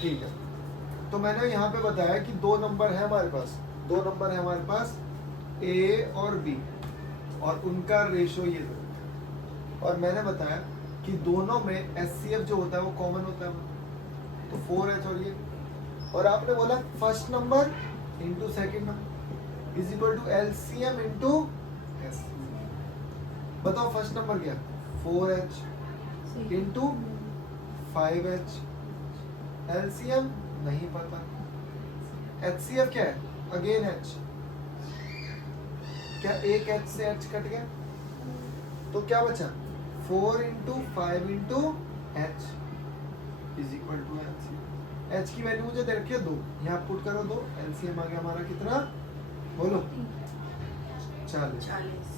ठीक है, तो मैंने यहाँ पे बताया कि दो नंबर है हमारे पास, दो नंबर है हमारे पास ए और बी, और उनका रेशो ये दो, और मैंने बताया कि दोनों में HCF जो होता है वो कॉमन होता है, तो 4H और ये, और आपने बोला first number into second number is equal to LCM into S. बताओ फर्स्ट नंबर क्या, 4H इंटू 5H, LCM नहीं पता, HCF क्या है, अगेन H, क्या एक H से H कट गया, तो क्या बचा 4 into 5 into H is equal to LCM। H की वैल्यू मुझे दे रखी है 2, यहाँ पुट करो 2, LCM आ गया हमारा कितना, बोलो 40।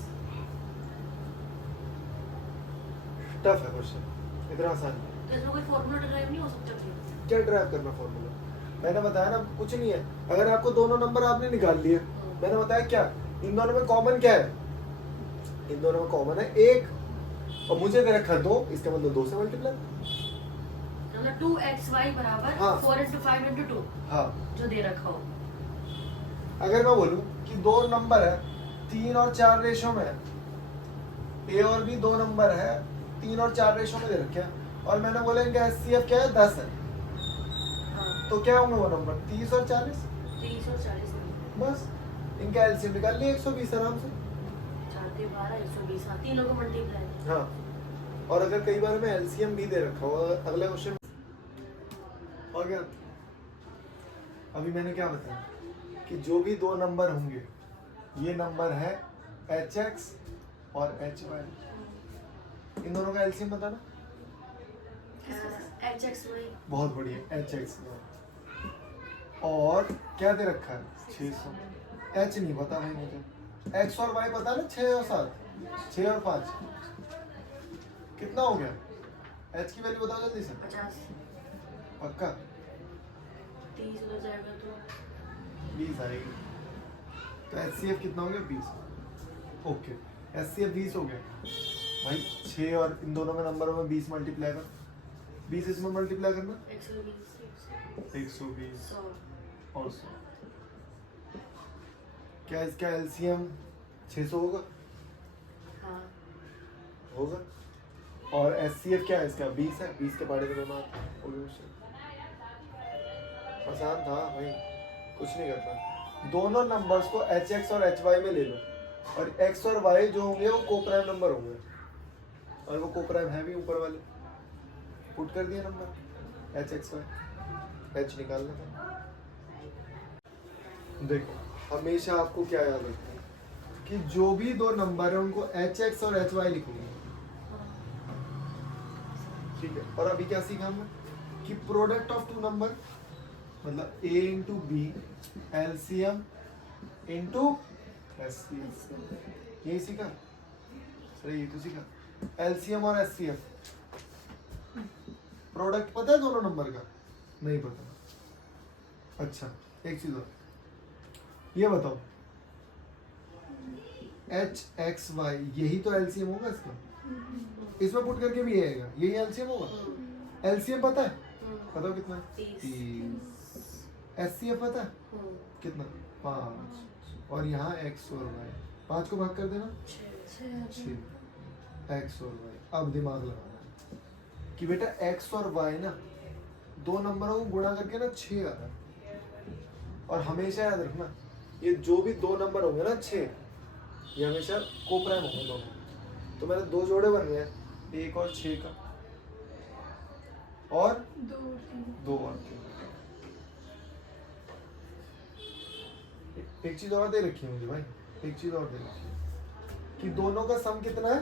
टफ है क्वेश्चन, इतना आसान नहीं। तो इसमें कोई फॉर्मूला ड्राइव नहीं हो सकता क्या? क्या ड्राइव करना फॉर्मूला, मैंने बताया ना कुछ नहीं है, अगर आपको दोनों नंबर आपने निकाल लिए, मैंने बताया क्या इन दोनों में कॉमन क्या है, इन दोनों में कॉमन है 1, और मुझे दे रखा है 2, इसका मतलब 2 से मल्टीप्लाई, मतलब 2xy बराबर हाँ। 4 into 5 into 2 हाँ। जो दे रखा हो। अगर मैं बोलूं कि दो नंबर है 3 और 4 रेशो में है, ए और बी दो नंबर है 3 और 4 रेशो में दे रखे हैं, और मैंने बोला इनका HCF क्या है 10 है, हाँ। तो क्या होंगे वो नंबर 30 और 40, 30 और 40 में बस इनका LCM निकाल लिया 120 आराम से। 4 के 12 120, हाँ तीनों को मल्टीप्लाई। हाँ, और अगर कई बार में LCM भी दे रखा हो, अगला क्वेश्चन हो गया। अभी मैंने क्या बताया कि जो भी दो नंबर होंगे, ये नंबर है HX और HY, इन दोनों का LCM बताना। HXY बहुत बढ़िया, HX और क्या दे रखा है 600, H नहीं पता भाई मुझे, X और Y पता ना, 6 और 7, 6 और 5 कितना हो गया, H की वैल्यू बताओ जल्दी से। 50, पक्का 30 हो जाएगा तो 20 आएगी, तो HCF कितना हो गया 20, ओके HCF 20 हो गया भाई, 6 और इन दोनों में नंबरों में 20 मल्टीप्लाई कर, 20 इसमें मल्टीप्लाई करना 120 120 100 और 100, क्या इसका LCM 600 होगा, हाँ होगा, और HCF क्या है इसका 20 है, 20 के पहाड़े में दोनों हो गया क्वेश्चन, आसान था भाई, कुछ नहीं करता। दोनों नंबर्स को HX और HY में ले लो, और X और Y जो होंगे वो कोप्राइम नंबर होंगे, और वो कोप्राइम है भी ऊपर वाले, पुट कर दिया नंबर HXY, H निकालना था। देखो हमेशा आपको क्या याद रखना है कि जो भी दो नंबर है उनको HX और HY लिखोगे, ठीक है। और अभी क्या सीखा हमने कि प्रोडक्ट ऑफ टू नंबर मतलब A into B LCM into HCF, यही सीखा, सही तो सीखा। LCM और HCF प्रोडक्ट पता है दोनों नंबर का, नहीं पता, अच्छा एक चीज और, ये बताओ HXY यही तो LCM होगा इसका, इसमें पुट करके भी आएगा, यही LCM होगा। LCM पता है, बताओ कितना, 30, HCF पता है कितना 5, और यहाँ X और Y, 5 को भाग कर देना 6, X और Y। अब दिमाग लगाना है कि बेटा X और Y ना दो नंबरों को गुणा करके ना 6 आ रहा है, और हमेशा याद रखना ये जो भी दो नंबर होंगे ना 6, ये हमेशा कोप्राइम होंगे दोनों, तो मैंने दो जोड़े बन गए, 1 और 6 का, और 2 और 3। एक चीज और दे रखी है मुझे भाई, एक चीज और दे रखी है कि दोनों का सम कितना है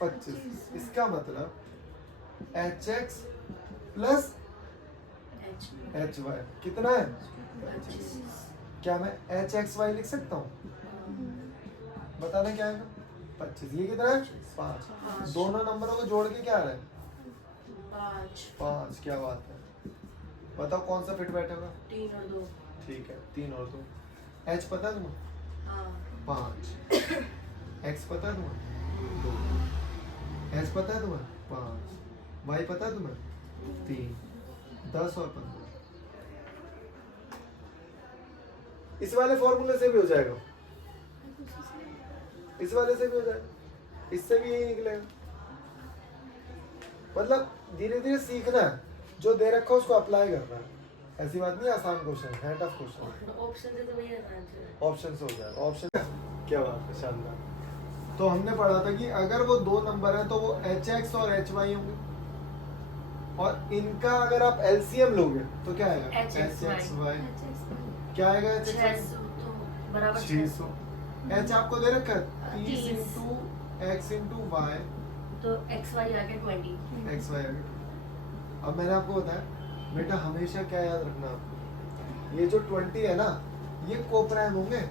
25, इसका मतलब HX प्लस HY कितना है 25। क्या मैं HXY लिख सकता हूँ, बताना क्या आएगा 25, ये कितना है 5, दोनों नंबरों को जोड़ के क्या आ रहा है 5, क्या बात है, बताओ कौन सा फिट बैठेगा, 3 और 2, ठीक है 3 और 2, H पता है तुम्हें हाँ 5, X पता है तुम्हें 2, H पता है तुम्हें 5, Y पता है तुम्हें 3, 10 और 15, इस वाले फॉर्मूले से भी हो जाएगा, इस वाले से भी हो जाएगा, इससे भी यही निकलेगा। मतलब धीरे धीरे सीखना है, जो दे रखा है उसको अप्लाई करना है। ऐसी बात नहीं, आसान क्वेश्चन है, टफ क्वेश्चन। ऑप्शन से तो वही आसान है। ऑप्शन से हो जाएगा, ऑप्शन। क्या बात है, शानदार। तो हमने पढ़ा था कि अगर वो दो नंबर है तो वो hx और hy होंगे, और इनका अगर आप एलसीएम लोगे तो क्या आएगा, hxy। क्या आएगा hxy? 600 तो बराबर 600। h आपको दे रखा है 30 30 इंटू x इंटू वाई, तो xy आ गया 20। X y. अब मैंने आपको बताया बेटा, हमेशा क्या याद रखना आपको, ये जो 20 है ना, ये कोप्राइम होंगे।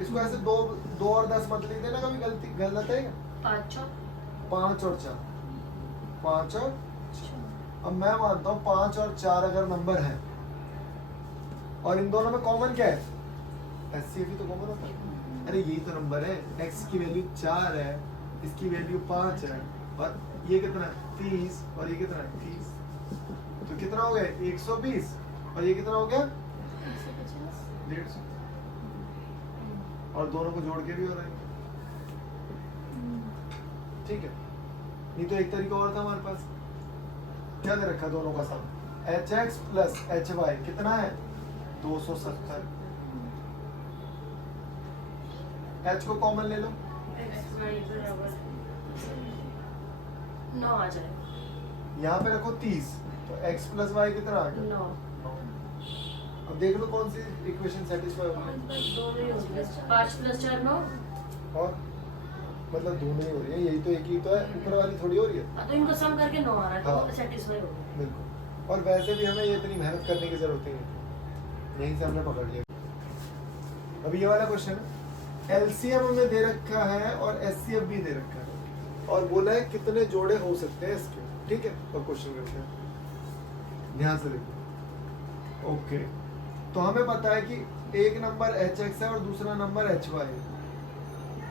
इसको ऐसे दो और 10 मत लिख देना, कभी गलत है क्या? 5 5 और 4, 5 और, अब मैं मानता हूँ 5 और 4 अगर नंबर है और इन दोनों में कॉमन क्या है, HCF तो कॉमन होता है। अरे यही तो नंबर है, x की वैल्यू 4 है, इसकी वैल्यू 5 है, और ये कितना है 30, और ये कितना है 30, तो कितना हो गया 120, और ये कितना हो गया 150, और दोनों को जोड़ के भी हो रहा है। ठीक है, नहीं तो एक तरीका और था हमारे पास, क्या दे रखा दोनों का सम, hx प्लस hy कितना है 270। h को कॉमन ले लो, xy बराबर 9 आ जाएगा। यहाँ पे रखो 30, तो x प्लस y कितना आ गया 9। 9। अब देख लो कौन सी इक्वेशन सेटिस्फाई होगी, दोनों ही हो गए। 5 + 4 9। और मतलब दोनों ही हो रही है, यही तो एक ही तो है, ऊपर वाली थोड़ी हो रही है। हाँ, तो इनको सम करके 9 आ रहा है, हाँ। तो सेटिस्फाई हो गया। बिल्कुल, और वैसे भी हमें ये इतनी मेहनत करने की जरूरत ही नहीं, यहीं से हमने पकड़ लिया। अब ये वाला क्वेश्चन है, एलसीएम हमें दे रखा है और एचसीएफ भी दे रखा है, और बोला है कितने जोड़े हो सकते हैं इसके। ठीक है, अब क्वेश्चन करते हैं, ध्यान से देखो। ओके, तो हमें पता है कि एक नंबर hx है और दूसरा नंबर hy है।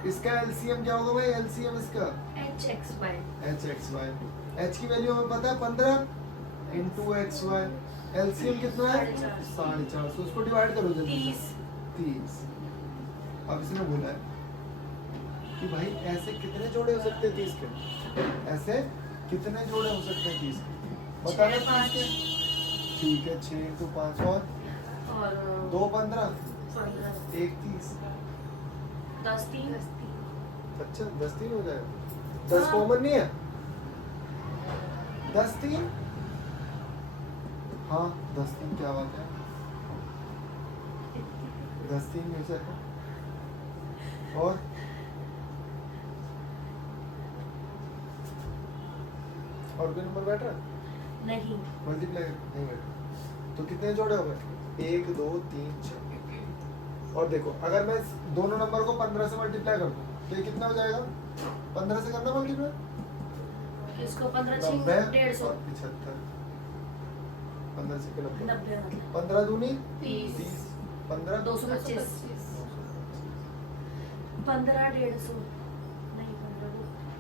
इसका एलसीएम क्या होगा भाई, एलसीएम इसका hxy hxy। h की वैल्यू हमें पता है 15 इंटू xy, एलसीएम कितना है 450, तो उसको डिवाइड करो जल्दी से। 30। अब इसने बोला है कि भाई ऐसे कितने जोड़े हो सकते हैं 30 के, ऐसे कितने जोड़े हो सकते हैं 30 के, बता दो। 5 ठीक है, 6 इंटू 5 और 2 15, 15 1 30, 10 3 अच्छा 10 3 हो जाएगा। 10 कॉमन नहीं है, 10 3, हाँ 10 3, क्या बात है, 10 3 में से और कोई नंबर बैठ रहा है, नहीं। मल्टीप्लाई नहीं बैठ रहा, तो कितने जोड़े हो गए 1 2 3 6। और देखो अगर मैं दोनों नंबर को 15 से मल्टीप्लाई कर दूं तो ये कितना हो जाएगा, 15 से करना मल्टीप्लाई, इसको 15 6 90 150 और 75, 15 से 90, 90 मतलब 15 दूनी 30 15 225 15 150 नहीं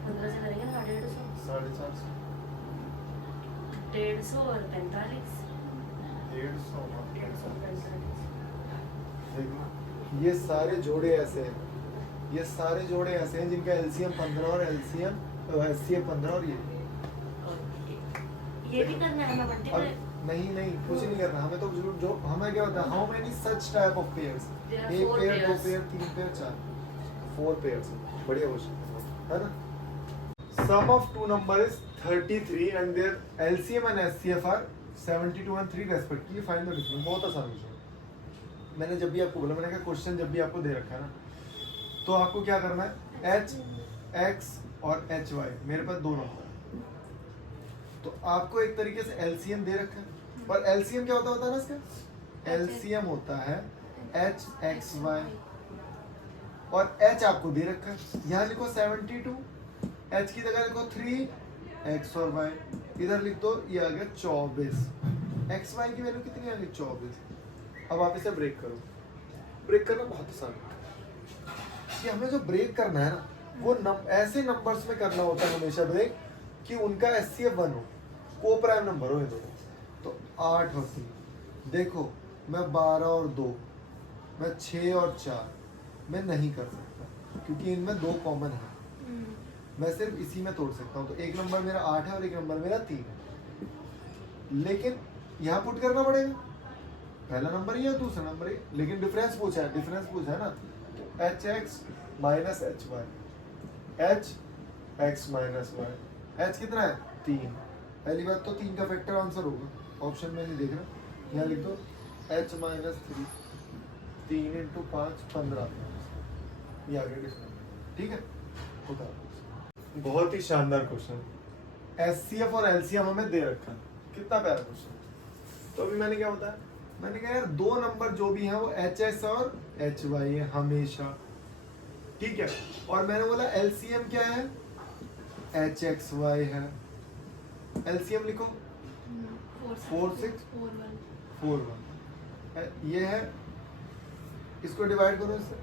15 से करेंगे ना 150 450 150 और 45 150 150 देखो ये सारे जोड़े ऐसे हैं, ये सारे जोड़े ऐसे हैं जिनका एलसीएम 15 और एचसीएफ 15 और ये भी करना है हमें अब मल्टीप्लाई। नहीं कुछ नहीं करना हमें, तो जो हमें क्या होता है, how many such type of pairs, There are एक 4 pair 2 pairs. Pair 3 pair 4 pairs, बढ़िया क्वेश्चन है ना। Sum of two number is 33 and their LCM and HCF are 72 and 3 respectively, find the difference. बहुत आसान क्वेश्चन, मैंने जब भी आपको बोला, मैंने कहा क्वेश्चन जब भी आपको दे रखा है ना, तो आपको क्या करना है, एच एक्स और एच वाई, मेरे पास दो नंबर है, तो आपको एक तरीके से एलसीएम दे रखा है, और एलसीएम क्या होता है ना इसका, एलसीएम होता है एच एक्स वाई, और एच आपको दे रखा है, यहाँ लिखो 72, एच की जगह लिखो 3 एक्स और वाई, इधर लिख दो, ये आ गया 24, एक्स वाई की वैल्यू कितनी आ गई 24। अब आप इसे ब्रेक करो, ब्रेक करना बहुत आसान है, कि हमें जो ब्रेक करना है ना, वो ऐसे नंबर्स में करना होता है हमेशा ब्रेक कि उनका एचसीएफ 1 हो, को प्राइम नंबर हो ये दोनों। तो 8 और 3, देखो मैं 12 और 2, मैं 6 और 4 मैं नहीं कर सकता क्योंकि इनमें 2 कॉमन है। मैं सिर्फ इसी में तोड़ सकता हूँ। तो एक नंबर मेरा 8 है और एक नंबर मेरा 3 है, लेकिन यहाँ पुट करना पड़ेगा, पहला नंबर ही है दूसरा नंबर ही, लेकिन डिफरेंस पूछा है ना। तो h x minus h y, h x minus y, h कितना है 3। पहली बात तो 3 का फैक्टर आंसर होगा, ऑप्शन में नहीं देख रहा, यहाँ लिख दो एच माइनस 3, 3 इंटू 5 15, ये आ गया डिफरेंस। ठीक है, होता है। बहुत ही शानदार क्वेश्चन, एचसीएफ और एलसीएम हमें दे रखा है, कितना प्यारा क्वेश्चन। तो अभी मैंने क्या बताया, मैंने कहा यार 2 नंबर जो भी है वो एच एस और एच वाई है हमेशा, ठीक है। और मैंने बोला एलसीएम क्या है, एच एक्स वाई है। एलसीएम लिखो 4 6 4 1, ये है, इसको डिवाइड करो इससे,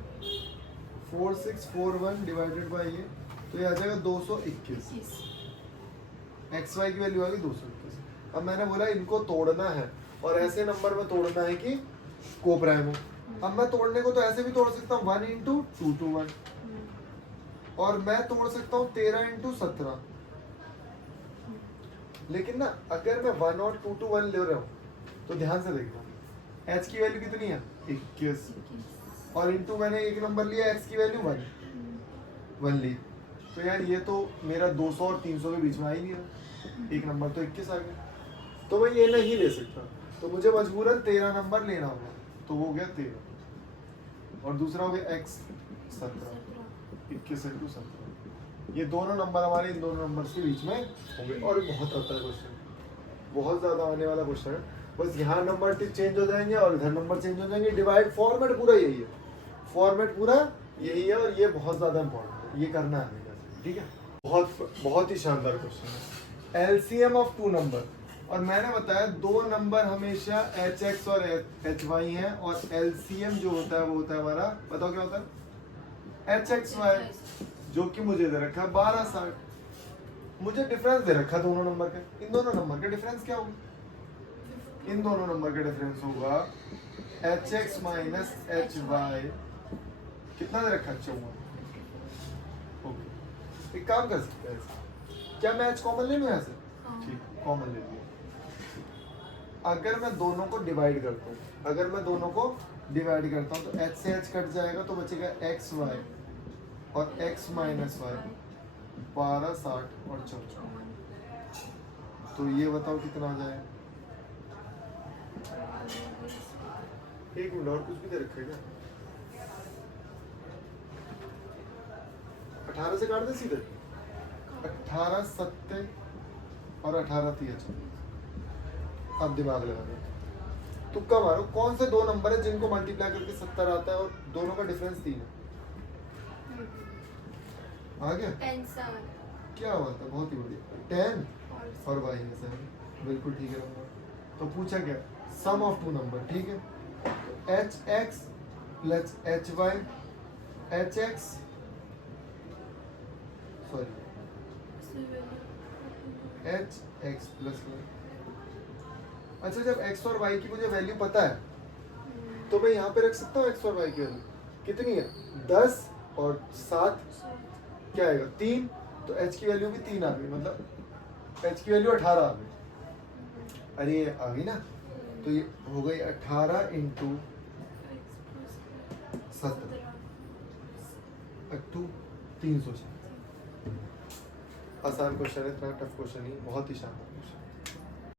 4 6 4 1 डिवाइडेड बाय ये, तो ये आ जाएगा 221। एक्स वाई की वैल्यू आ गई 221। अब मैंने बोला इनको तोड़ना है और ऐसे नंबर में तोड़ना है कि को प्राइम हो। अब मैं तोड़ने को तो ऐसे भी तोड़ सकता हूँ 1 इंटू 2 2 1, और मैं तोड़ सकता हूँ 13 इंटू 17। लेकिन ना अगर मैं 1 और 2 2 1 ले रहा हूँ तो ध्यान से देखना, एच की वैल्यू कितनी है 21, और इंटू मैंने एक नंबर लिया एक्स की वैल्यू 1 ली, तो यार ये तो मेरा 200 और 300 के बीच में आ ही नहीं रहा, एक नंबर तो 21 आ गया, तो मैं ये नहीं ले सकता, तो मुझे मजबूरन 13 नंबर लेना होगा। तो वो हो गया 13, और दूसरा हो गया एक्स 17, 21 इंटू 17, ये दोनों नंबर हमारे इन दोनों नंबर के बीच में होंगे। और बहुत आता है क्वेश्चन, बहुत ज़्यादा आने वाला क्वेश्चन है, बस यहाँ नंबर चेंज हो जाएंगे और इधर नंबर चेंज हो जाएंगे, डिवाइड फॉर्मेट पूरा यही है, फॉर्मेट पूरा यही है, और ये बहुत ज़्यादा इंपॉर्टेंट है, ये करना है, ठीक है। बहुत ही शानदार क्वेश्चन है, एलसीएम ऑफ 2 नंबर, और मैंने बताया 2 नंबर हमेशा एच एक्स और एच वाई है, और एलसीएम जो होता है वो होता है हमारा, बताओ क्या होता है, एच एक्स वाई, जो कि मुझे दे रखा है 12 60। मुझे डिफरेंस दे रखा है दोनों नंबर का, इन दोनों नंबर का डिफरेंस क्या होगा, इन दोनों नंबर का डिफरेंस होगा h x minus h y, कितना दे रखा है 54। ओके, एक काम कर सकते हैं, क्या मैं एच कॉमन ले लूँ यहाँ से, ठीक, कॉमन ले लिया। अगर मैं दोनों को डिवाइड करता हूँ, तो एच से एच कट जाएगा, तो बचेगा एक्स वाई और एक्स माइनस वाई, 12 60 और 54। तो ये बताओ कितना आ जाएगा, एक मिनट, और कुछ भी दे रखा है क्या, 18 से काट दे सीधे, 18 70 और 18 30। अब दिमाग लगा दो, तुक्का मारो, कौन से 2 नंबर है जिनको मल्टीप्लाई करके 70 आता है और दोनों का डिफरेंस 3 है, आ गया, क्या हुआ था, बहुत ही बढ़िया, 10 और y है 7, बिल्कुल ठीक है नंबर। तो पूछा क्या, सम ऑफ 2 नंबर, ठीक है, h x plus h y, h x sorry h x plus y. अच्छा, जब x और y की मुझे वैल्यू पता है, तो मैं यहाँ पे रख सकता हूँ x और y की वैल्यू कितनी है, 10 और 7 क्या आएगा 3, तो h की वैल्यू भी 3 आ गई, मतलब h की वैल्यू 18 आ गई। अरे ये आ गई ना, तो ये हो गई 18 इंटू 17, 300। आसान क्वेश्चन है, इतना टफ क्वेश्चन नहीं, बहुत ही शानदार क्वेश्चन।